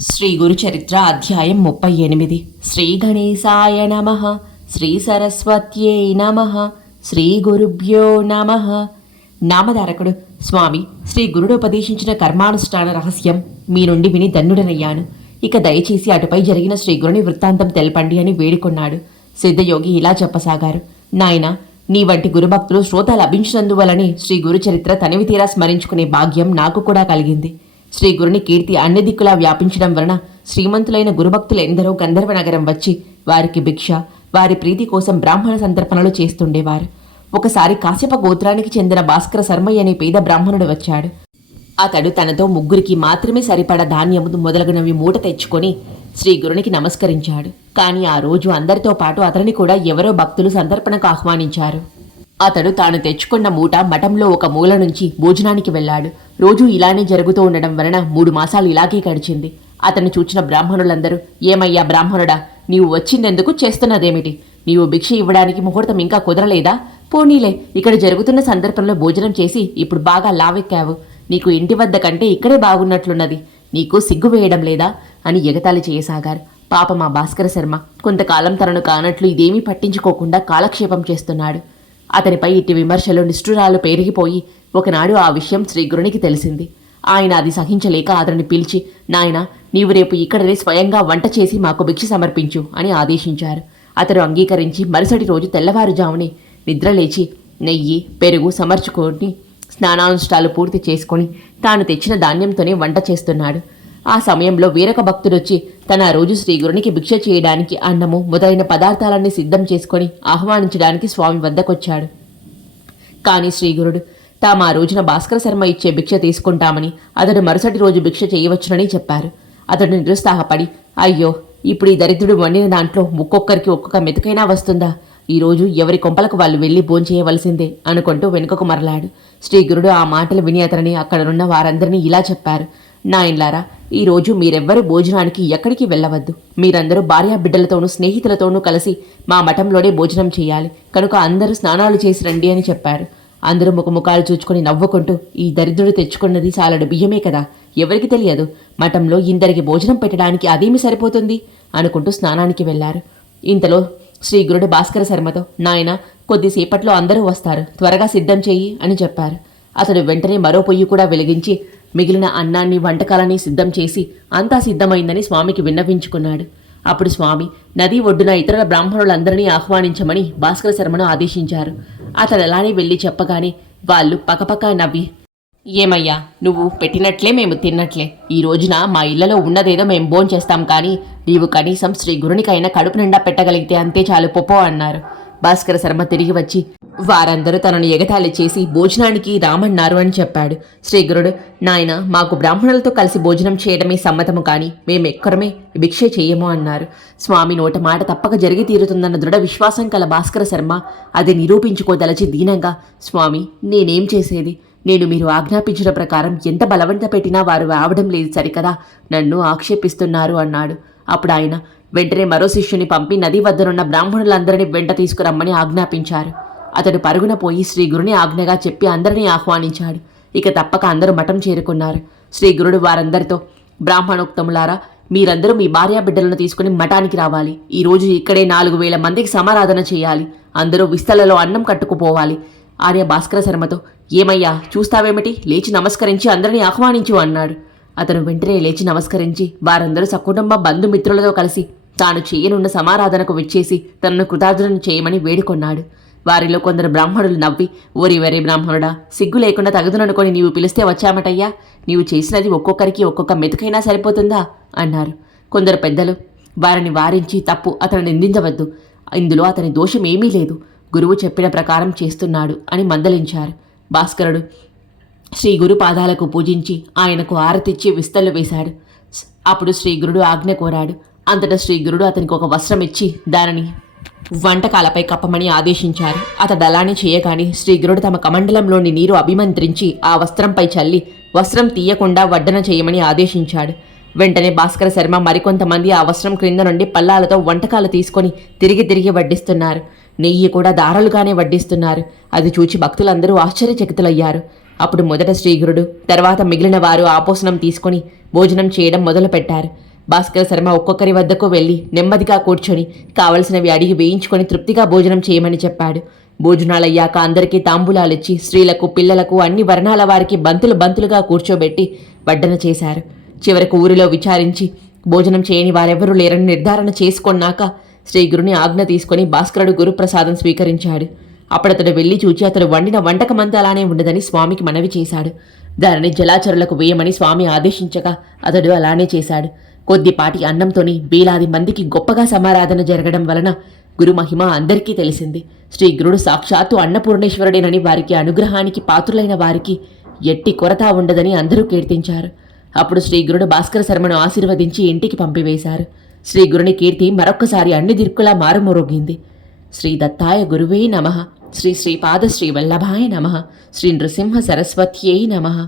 శ్రీ గురు చరిత్ర అధ్యాయం 38. శ్రీ గణేశాయ నమః. శ్రీ సరస్వత్యై నమః. శ్రీ గురుభ్యో నమః. నామధారకుడు: స్వామి, శ్రీ గురుడు ఉపదేశించిన కర్మానుష్ఠాన రహస్యం మీ నుండి విని ధన్యుడనయ్యాను. ఇక దయచేసి అటుపై జరిగిన శ్రీ గురుని వృత్తాంతం తెలపండి అని వేడుకొన్నాడు. సిద్ధయోగి ఇలా చెప్పసాగారు: నాయనా, నీ వంటి గురుభక్తులు శ్రోత లభించినందువలనే శ్రీ గురు చరిత్ర తనివి తీరా స్మరించుకునే భాగ్యం నాకు కూడా కలిగింది. శ్రీ గురుని కీర్తి అన్ని దిక్కులా వ్యాపించడం వలన శ్రీమంతులైన గురుభక్తులు ఎందరో గంధర్వ నగరం వచ్చి వారికి భిక్ష, వారి ప్రీతి కోసం బ్రాహ్మణ సంతర్పణలు చేస్తుండేవారు. ఒకసారి కాశ్యప గోత్రానికి చెందిన భాస్కర శర్మయ్య అనే పేద బ్రాహ్మణుడు వచ్చాడు. అతడు తనతో ముగ్గురికి మాత్రమే సరిపడ ధాన్యము మొదలగునవి మూట తెచ్చుకొని శ్రీ గురునికి నమస్కరించాడు. కానీ ఆ రోజు అందరితో పాటు అతనిని కూడా ఎవరో భక్తులు సంతర్పణకు ఆహ్వానించారు. అతడు తాను తెచ్చుకున్న మూట మఠంలో ఒక మూల నుంచి భోజనానికి వెళ్ళాడు. రోజు ఇలానే జరుగుతూ ఉండడం వలన 3 మాసాలు ఇలాగే గడిచింది. అతను చూచిన బ్రాహ్మణులందరూ: ఏమయ్యా బ్రాహ్మణుడా, నీవు వచ్చిందెందుకు, చేస్తున్నదేమిటి? నీవు భిక్ష ఇవ్వడానికి ముహూర్తం ఇంకా కుదరలేదా? పోనీలే, ఇక్కడ జరుగుతున్న సందర్భంలో భోజనం చేసి ఇప్పుడు బాగా లావెక్కావు. నీకు ఇంటి వద్ద కంటే ఇక్కడే బాగున్నట్లున్నది. నీకు సిగ్గు వేయడం లేదా అని ఎగతాళి చేయసాగారు. పాపం ఆ భాస్కర శర్మ కొంతకాలం తనను కానట్లు ఇదేమీ పట్టించుకోకుండా కాలక్షేపం చేస్తున్నాడు. అతనిపై ఇట్టి విమర్శలు నిష్ఠురాలు పెరిగిపోయి ఒకనాడు ఆ విషయం శ్రీ గురునికి తెలిసింది. ఆయన అది సహించలేక అతన్ని పిలిచి: నాయనా, నీవు రేపు ఇక్కడనే స్వయంగా వంట చేసి మాకు భిక్ష సమర్పించు అని ఆదేశించారు. అతడు అంగీకరించి మరుసటి రోజు తెల్లవారుజామునే నిద్రలేచి నెయ్యి, పెరుగు సమర్చుకొని స్నానానుష్ఠాలు పూర్తి చేసుకొని తాను తెచ్చిన ధాన్యంతోనే వంట చేస్తున్నాడు. ఆ సమయంలో వేరొక భక్తుడొచ్చి తన రోజు శ్రీగురునికి భిక్ష చేయడానికి అన్నము మొదలైన పదార్థాలన్నీ సిద్ధం చేసుకొని ఆహ్వానించడానికి స్వామి వద్దకొచ్చాడు. కానీ శ్రీగురుడు తాము ఆ రోజున భాస్కర శర్మ ఇచ్చే భిక్ష తీసుకుంటామని, అతడు మరుసటి రోజు భిక్ష చేయవచ్చునని చెప్పారు. అతడు నిరుత్సాహపడి: అయ్యో, ఇప్పుడు ఈ దరిద్రుడు వండిన దాంట్లో ఒక్కొక్కరికి ఒక్కొక్క మెతుకైనా వస్తుందా? ఈరోజు ఎవరి కొంపలకు వాళ్ళు వెళ్ళి భోంచేయవలసిందే అనుకుంటూ వెనుకకు మరలాడు. శ్రీగురుడు ఆ మాటలు విని అతనిని అక్కడనున్న వారందరినీ ఇలా చెప్పారు: నాయన్లారా, ఈరోజు మీరెవ్వరూ భోజనానికి ఎక్కడికి వెళ్ళవద్దు. మీరందరూ భార్యా బిడ్డలతోనూ స్నేహితులతోనూ కలిసి మా మఠంలోనే భోజనం చేయాలి. కనుక అందరూ స్నానాలు చేసి రండి అని చెప్పారు. అందరూ ముఖముఖాలు చూచుకొని నవ్వుకుంటూ: ఈ దరిద్రుడు తెచ్చుకున్నది సాలడు బియ్యమే కదా, ఎవరికి తెలియదు, మఠంలో ఇందరికి భోజనం పెట్టడానికి అదేమి సరిపోతుంది అనుకుంటూ స్నానానికి వెళ్లారు. ఇంతలో శ్రీగురుడు భాస్కర శర్మతో: నాయన, కొద్దిసేపట్లో అందరూ వస్తారు, త్వరగా సిద్ధం చెయ్యి అని చెప్పారు. అతడు వెంటనే మరో పొయ్యి కూడా వెలిగించి మిగిలిన అన్నాన్ని, వంటకాలని సిద్ధం చేసి అంతా సిద్ధమైందని స్వామికి విన్నవించుకున్నాడు. అప్పుడు స్వామి నది ఒడ్డున ఇతర బ్రాహ్మణులందరినీ ఆహ్వానించమని భాస్కర శర్మను ఆదేశించారు. అతడు అలానే వెళ్ళి చెప్పగానే వాళ్ళు పకపక నవ్వి: ఏమయ్యా, నువ్వు పెట్టినట్లే మేము తిన్నట్లే. ఈ రోజున మా ఇళ్లలో ఉన్నదేదో మేము భోంచేస్తాం, కానీ నీవు కనీసం శ్రీ గురునికైనా కడుపు నిండా పెట్టగలిగితే అంతే చాలు పొప్పో అన్నారు. భాస్కర శర్మ తిరిగి వచ్చి వారందరూ తనను ఎగతాళి చేసి భోజనానికి రామన్నారు అని చెప్పాడు. శ్రీగురుడు: నాయన, మాకు బ్రాహ్మణులతో కలిసి భోజనం చేయడమే సమ్మతము, కానీ మేమెక్కడమే భిక్ష చెయ్యము అన్నారు. స్వామి నోట మాట తప్పక జరిగి తీరుతుందన్న దృఢ విశ్వాసం కల భాస్కర శర్మ అది నిరూపించుకోదలచి దీనంగా: స్వామి, నేనేం చేసేది? నేను మీరు ఆజ్ఞాపించిన ప్రకారం ఎంత బలవంత పెట్టినా వారు రావడం లేదు సరికదా, నన్ను ఆక్షేపిస్తున్నారు అన్నాడు. అప్పుడు ఆయన వెంటనే మరో శిష్యుని పంపి నది వద్దనున్న బ్రాహ్మణులందరినీ వెంట తీసుకురమ్మని ఆజ్ఞాపించారు. అతడు పరుగున పోయి శ్రీ గురుని ఆజ్ఞగా చెప్పి అందరినీ ఆహ్వానించాడు. ఇక తప్పక అందరూ మఠం చేరుకున్నారు. శ్రీ గురుడు వారందరితో: బ్రాహ్మణోక్తములారా, మీరందరూ మీ భార్యా బిడ్డలను తీసుకుని మఠానికి రావాలి. ఈరోజు ఇక్కడే 4000 మందికి సమారాధన చేయాలి. అందరూ విస్తలలో అన్నం కట్టుకుపోవాలి. ఆర్య భాస్కర శర్మతో: ఏమయ్యా, చూస్తావేమిటి, లేచి నమస్కరించి అందరినీ ఆహ్వానించు అన్నాడు. అతను వెంటనే లేచి నమస్కరించి వారందరూ సకుటుంబ బంధుమిత్రులతో కలిసి తాను చేయనున్న సమారాధనకు విచ్చేసి తనను కృతార్థులను చేయమని వేడుకొన్నాడు. వారిలో కొందరు బ్రాహ్మణులు నవ్వి: ఓరి వరే బ్రాహ్మణుడా, సిగ్గు లేకుండా తగుదననుకొని నీవు పిలిస్తే వచ్చామటయ్యా. నీవు చేసినది ఒక్కొక్కరికి ఒక్కొక్క మెతుకైనా సరిపోతుందా అన్నారు. కొందరు పెద్దలు వారిని వారించి: తప్పు, అతను నిందించవద్దు, ఇందులో అతని దోషం ఏమీ లేదు, గురువు చెప్పిన ప్రకారం చేస్తున్నాడు అని మందలించారు. భాస్కరుడు శ్రీ గురు పాదాలకు పూజించి ఆయనకు ఆరతిచ్చి విస్తళ్ళు వేశాడు. అప్పుడు శ్రీగురుడు ఆజ్ఞ కోరాడు. అంతటా శ్రీగురుడు అతనికి ఒక వస్త్రం ఇచ్చి దానిని వంటకాలపై కప్పమని ఆదేశించారు. అతడు అలానే చేయగానే శ్రీగురుడు తమ కమండలంలోని నీరు అభిమంత్రించి ఆ వస్త్రంపై చల్లి వస్త్రం తీయకుండా వడ్డన చేయమని ఆదేశించాడు. వెంటనే భాస్కర శర్మ మరికొంతమంది ఆ వస్త్రం క్రింద నుండి పల్లాలతో వంటకాలు తీసుకొని తిరిగి వడ్డిస్తున్నారు. నెయ్యి కూడా దారాలుగానే వడ్డిస్తున్నారు. అది చూచి భక్తులందరూ ఆశ్చర్యచకితులయ్యారు. అప్పుడు మొదట శ్రీగురుడు, తర్వాత మిగిలిన వారు ఆపోసనం తీసుకొని భోజనం చేయడం మొదలుపెట్టారు. భాస్కర శర్మ ఒక్కొక్కరి వద్దకు వెళ్ళి నెమ్మదిగా కూర్చొని కావలసినవి అడిగి వేయించుకొని తృప్తిగా భోజనం చేయమని చెప్పాడు. భోజనాలయ్యాక అందరికీ తాంబూలాలిచ్చి స్త్రీలకు పిల్లలకు అన్ని వర్ణాల వారికి బంతులు బంతులుగా కూర్చోబెట్టి వడ్డన చేశారు. చివరకు ఊరిలో విచారించి భోజనం చేయని వారెవరూ లేరని నిర్ధారణ చేసుకొన్నాక శ్రీగురుని ఆజ్ఞ తీసుకుని భాస్కరుడు గురుప్రసాదం స్వీకరించాడు. అప్పుడతడు వెళ్లి చూచి అతడు వండిన వంటకమంతా అలానే ఉండదని స్వామికి మనవి చేశాడు. దానిని జలాచరులకు వేయమని స్వామి ఆదేశించగా అతడు అలానే చేశాడు. కొద్దిపాటి అన్నంతోని వేలాది మందికి గొప్పగా సమారాధన జరగడం వలన గురు మహిమ అందరికీ తెలిసింది. శ్రీగురుడు సాక్షాత్తు అన్నపూర్ణేశ్వరుడేనని, వారికి అనుగ్రహానికి పాత్రులైన వారికి ఎట్టి కొరత ఉండదని అందరూ కీర్తించారు. అప్పుడు శ్రీగురుడు భాస్కర శర్మను ఆశీర్వదించి ఇంటికి పంపివేశారు. శ్రీగురుని కీర్తి మరొక్కసారి అన్ని దిక్కులా మారుమోరోగింది. శ్రీ దత్తాయ గురువే నమః. శ్రీ శ్రీపాద శ్రీ వల్లభాయ నమః. శ్రీ నృసింహ సరస్వత్యై నమః.